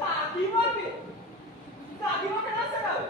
কাকিমাকে কাকিমাকে না সেটাও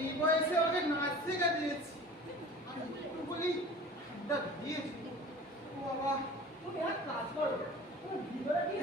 এই বয়সে ওকে নাচ শেখা দিয়েছি। আমি একটু বলি দিয়েছি। ও বাবা। তুমি এক কাজ করো। তুমি কি গিয়ে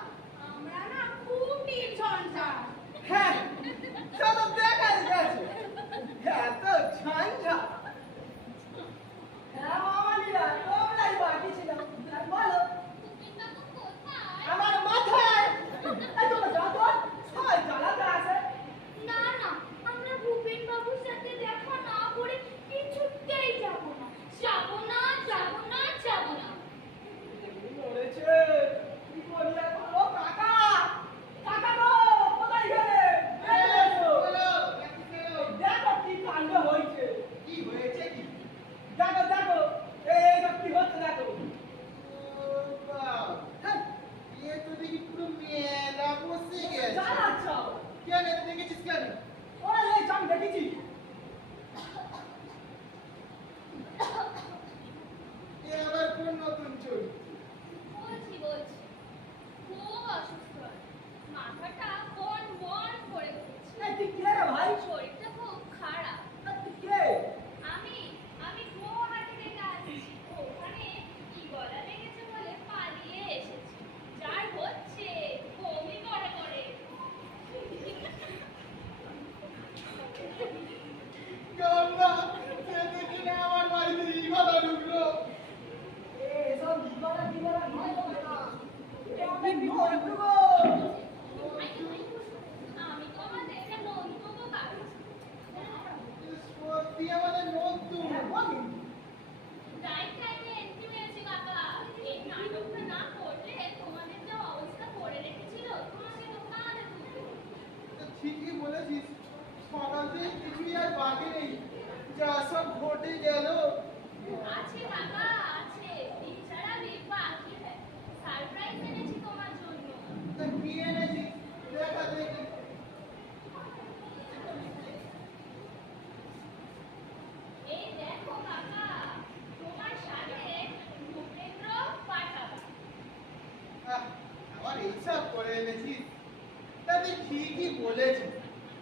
বলেছিস। সকাল থেকে কিছুই আর বাকি নেই। যা সব ঘটে গেল। আছে কাকা আছে। বিছাড়া বাকি সারপ্রাইজ এনেছি তোমার জন্য। তা কি এনেছিস? দেখা দেখি। এই দেখো কাকা তোমার সাথে ভূপেন্দ্র পাঠাবা। করে এনেছিস? তা তুই ঠিকই বলেছে।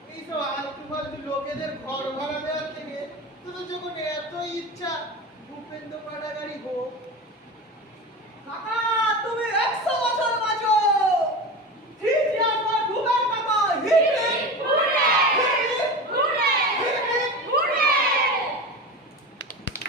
এইসব আলতু ফালতু লোকেদের ঘর ভাড়া দেওয়ার থেকে তোদের যখন এত ইচ্ছা, ভূপেন্দ্র পাঠাগাড়ি হোক